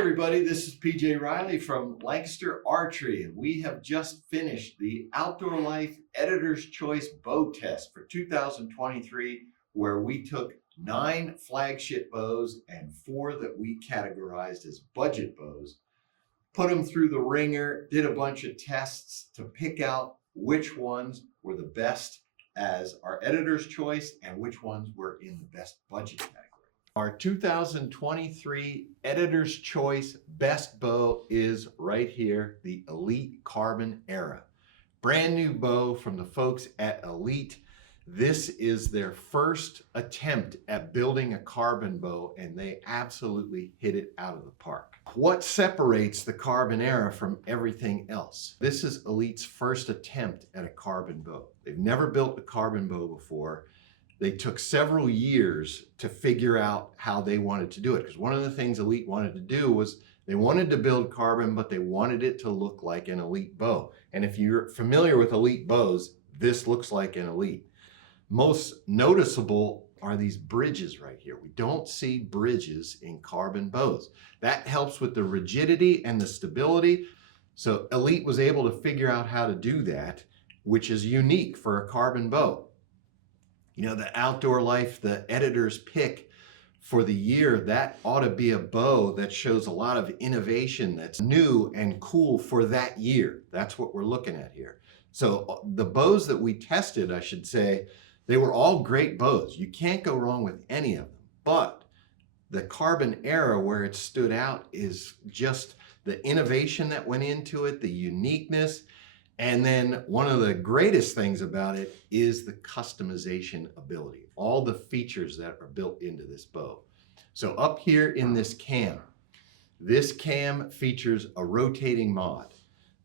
everybody, this is PJ Riley from Lancaster Archery, and we have just finished the Outdoor Life Editor's Choice Bow Test for 2023, where we took 9 flagship bows and 4 that we categorized as budget bows, put them through the ringer, did a bunch of tests to pick out which ones were the best as our Editor's Choice and which ones were in the best budget category. Our 2023 Editor's Choice Best Bow is right here, the Elite Carbon Era. Brand new bow from the folks at Elite. This is their first attempt at building a carbon bow, and they absolutely hit it out of the park. What separates the Carbon Era from everything else? This is Elite's first attempt at a carbon bow. They've never built a carbon bow before. They took several years to figure out how they wanted to do it, because one of the things Elite wanted to do was they wanted to build carbon, but they wanted it to look like an Elite bow. And if you're familiar with Elite bows, this looks like an Elite. Most noticeable are these bridges right here. We don't see bridges in carbon bows. That helps with the rigidity and the stability. So Elite was able to figure out how to do that, which is unique for a carbon bow. You know, the Outdoor Life, the editor's pick for the year, that ought to be a bow that shows a lot of innovation that's new and cool for that year. That's what we're looking at here. So the bows that we tested, I should say, they were all great bows. You can't go wrong with any of them. But the Carbon Era, where it stood out, is just the innovation that went into it, the uniqueness. And then one of the greatest things about it is the customization ability, all the features that are built into this bow. So up here in this cam features a rotating mod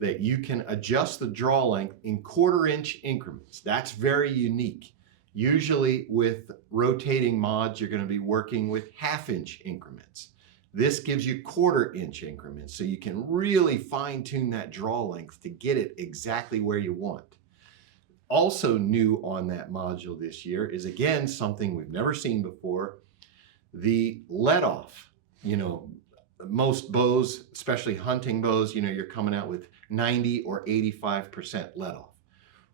that you can adjust the draw length in 1/4 inch increments. That's very unique. Usually with rotating mods, you're going to be working with 1/2 inch increments. This gives you 1/4 inch increments, so you can really fine tune that draw length to get it exactly where you want. Also new on that module this year is, again, something we've never seen before, the let off. You know, most bows, especially hunting bows, you know, you're coming out with 90 or 85% let off.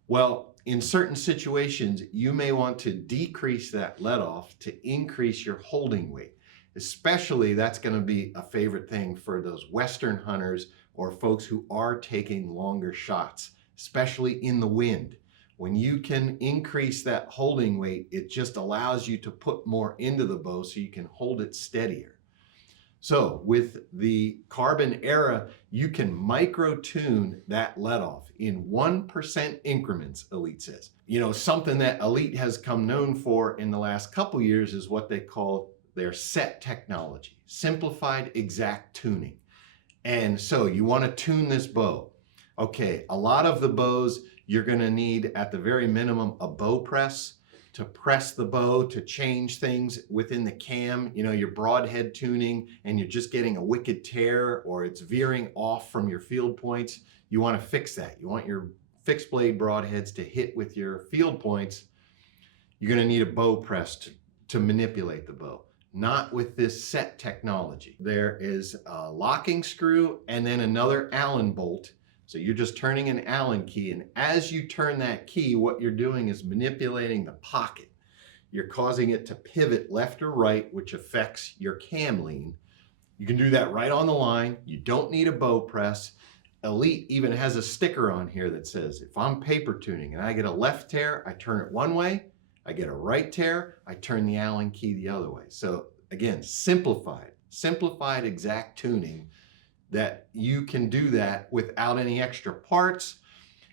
Well, in certain situations, you may want to decrease that let off to increase your holding weight. Especially, that's going to be a favorite thing for those Western hunters or folks who are taking longer shots, especially in the wind. When you can increase that holding weight, it just allows you to put more into the bow so you can hold it steadier. So with the Carbon Era, you can micro tune that let off in 1% increments, Elite says. You know, something that Elite has come known for in the last couple years is what they call their SET technology, simplified exact tuning. And so you want to tune this bow. Okay, a lot of the bows you're going to need at the very minimum a bow press to press the bow, to change things within the cam. You know, your broadhead tuning and you're just getting a wicked tear or it's veering off from your field points. You want to fix that. You want your fixed blade broadheads to hit with your field points. You're going to need a bow press to manipulate the bow. Not with this SET technology. There is a locking screw and then another Allen bolt. So you're just turning an Allen key, and as you turn that key, what you're doing is manipulating the pocket. You're causing it to pivot left or right, which affects your cam lean. You can do that right on the line. You don't need a bow press. Elite even has a sticker on here that says, if I'm paper tuning and I get a left tear, I turn it one way. I get a right tear, I turn the Allen key the other way. So again, simplified exact tuning that you can do that without any extra parts.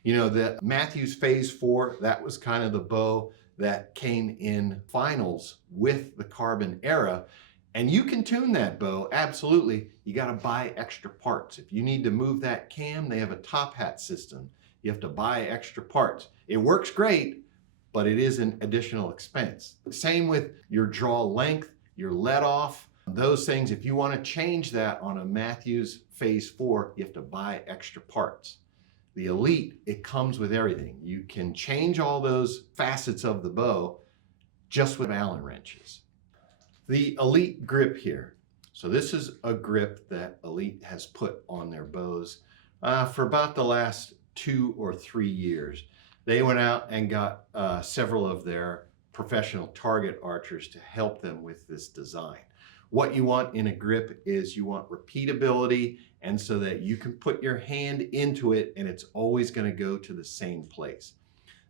You know, the Mathews Phase 4, that was kind of the bow that came in finals with the Carbon Era. And you can tune that bow, absolutely. You got to buy extra parts. If you need to move that cam, they have a top hat system. You have to buy extra parts. It works great, but it is an additional expense. Same with your draw length, your let off, those things. If you want to change that on a Mathews Phase 4, you have to buy extra parts. The Elite, it comes with everything. You can change all those facets of the bow just with Allen wrenches. The Elite grip here. So this is a grip that Elite has put on their bows for about the last 2 or 3 years. They went out and got several of their professional target archers to help them with this design. What you want in a grip is you want repeatability, and so that you can put your hand into it and it's always going to go to the same place.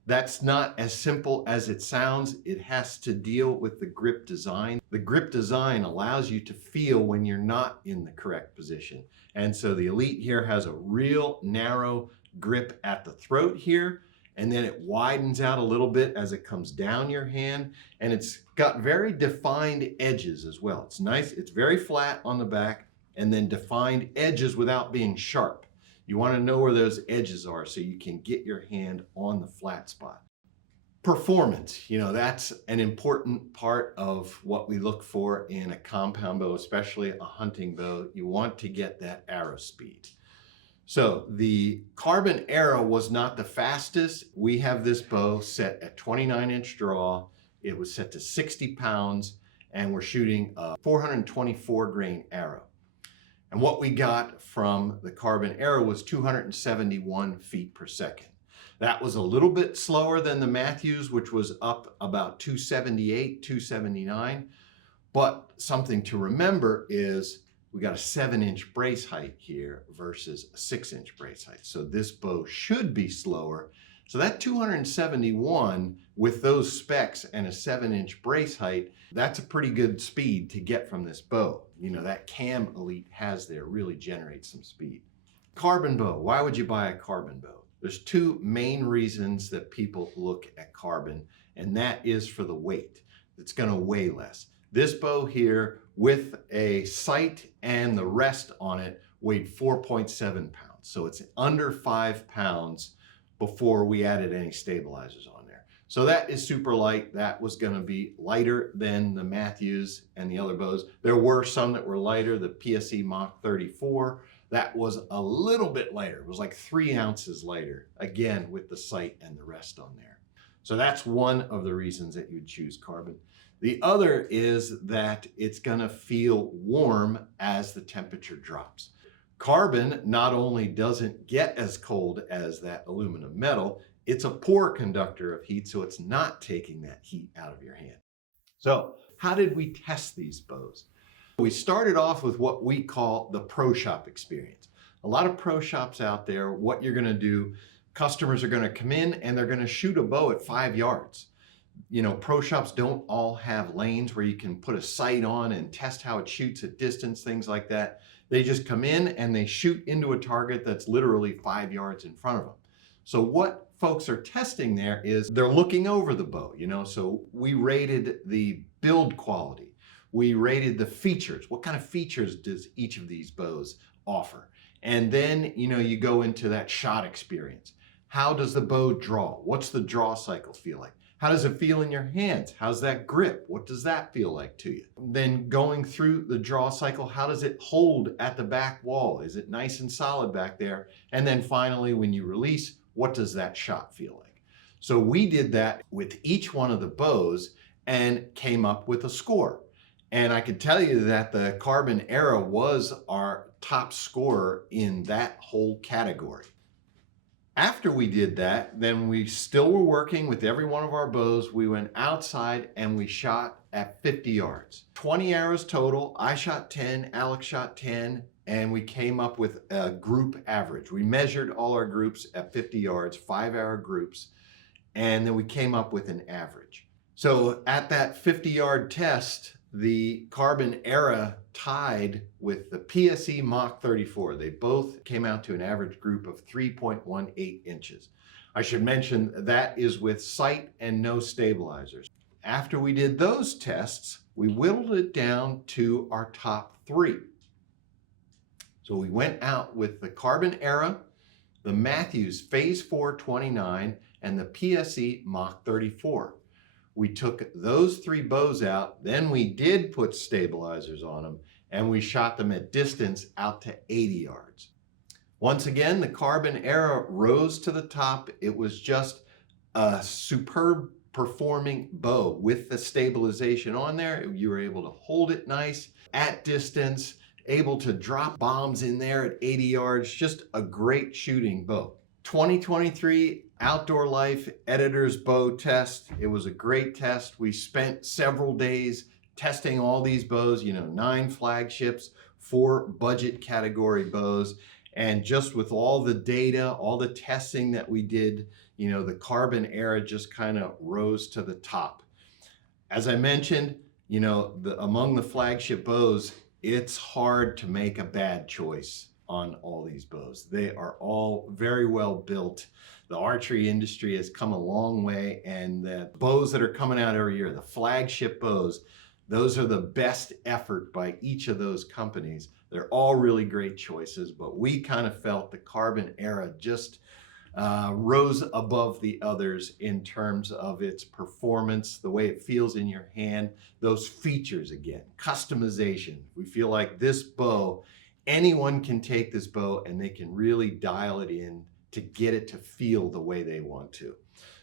That's not as simple as it sounds. It has to deal with the grip design. The grip design allows you to feel when you're not in the correct position. And so the Elite here has a real narrow grip at the throat here, and then it widens out a little bit as it comes down your hand, and it's got very defined edges as well. It's nice, it's very flat on the back, and then defined edges without being sharp. You want to know where those edges are so you can get your hand on the flat spot. Performance, that's an important part of what we look for in a compound bow, especially a hunting bow. You want to get that arrow speed. So the Carbon Arrow was not the fastest. We have this bow set at 29-inch draw. It was set to 60 pounds, and we're shooting a 424 grain arrow. And what we got from the Carbon Arrow was 271 feet per second. That was a little bit slower than the Mathews, which was up about 278, 279. But something to remember is we got a 7-inch brace height here versus a 6-inch brace height. So this bow should be slower. So that 271 with those specs and a 7-inch brace height, that's a pretty good speed to get from this bow. That cam Elite has there really generates some speed. Carbon bow, why would you buy a carbon bow? There's 2 main reasons that people look at carbon, and that is for the weight. It's gonna weigh less. This bow here with a sight and the rest on it weighed 4.7 pounds. So it's under 5 pounds before we added any stabilizers on there. So that is super light. That was gonna be lighter than the Mathews and the other bows. There were some that were lighter, the PSE Mach 34. That was a little bit lighter. It was like 3 ounces lighter, again, with the sight and the rest on there. So that's one of the reasons that you'd choose carbon. The other is that it's gonna feel warm as the temperature drops. Carbon not only doesn't get as cold as that aluminum metal, it's a poor conductor of heat, so it's not taking that heat out of your hand. So how did we test these bows? We started off with what we call the pro shop experience. A lot of pro shops out there, what you're gonna do, customers are gonna come in and they're gonna shoot a bow at 5 yards. Pro shops don't all have lanes where you can put a sight on and test how it shoots at distance, things like that. They just come in and they shoot into a target that's literally 5 yards in front of them. So what folks are testing there is they're looking over the bow, so we rated the build quality. We rated the features. What kind of features does each of these bows offer? And then, you go into that shot experience. How does the bow draw? What's the draw cycle feel like? How does it feel in your hands? How's that grip? What does that feel like to you? Then going through the draw cycle, how does it hold at the back wall? Is it nice and solid back there? And then finally, when you release, what does that shot feel like? So we did that with each one of the bows and came up with a score. And I can tell you that the Carbon Arrow was our top scorer in that whole category. After we did that, then we still were working with every one of our bows. We went outside and we shot at 50 yards. 20 arrows total. I shot 10, Alex shot 10, and we came up with a group average. We measured all our groups at 50 yards, 5-arrow groups, and then we came up with an average. So at that 50-yard test, the Carbon Arrow tied with the PSE Mach 34. They both came out to an average group of 3.18 inches. I should mention that is with sight and no stabilizers. After we did those tests, we whittled it down to our top 3. So we went out with the Carbon Arrow, the Mathews Phase 4 29, and the PSE Mach 34. We took those 3 bows out, then we did put stabilizers on them, and we shot them at distance out to 80 yards. Once again, the Carbon Arrow rose to the top. It was just a superb performing bow with the stabilization on there. You were able to hold it nice. at distance, able to drop bombs in there at 80 yards, just a great shooting bow. 2023 Outdoor Life Editor's Bow Test. It was a great test. We spent several days testing all these bows, 9 flagships, 4 budget category bows. And just with all the data, all the testing that we did, the Carbon Era just kind of rose to the top. As I mentioned, among the flagship bows, it's hard to make a bad choice on all these bows. They are all very well built. The archery industry has come a long way, and the bows that are coming out every year, the flagship bows, those are the best effort by each of those companies. They're all really great choices, but we kind of felt the Carbon Era just rose above the others in terms of its performance, the way it feels in your hand, those features again, customization. We feel like this bow, anyone can take this bow and they can really dial it in to get it to feel the way they want to.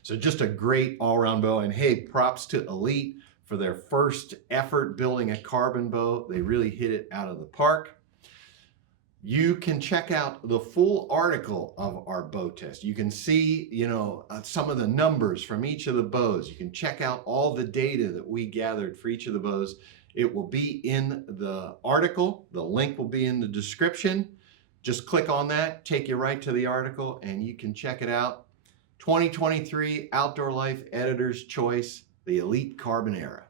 So just a great all-around bow. And hey, props to Elite for their first effort building a carbon bow. They really hit it out of the park. You can check out the full article of our bow test. You can see, some of the numbers from each of the bows. You can check out all the data that we gathered for each of the bows. It will be in the article. The link will be in the description. Just click on that, take you right to the article, and you can check it out. 2023 Outdoor Life Editor's Choice, the Elite Carbon Era.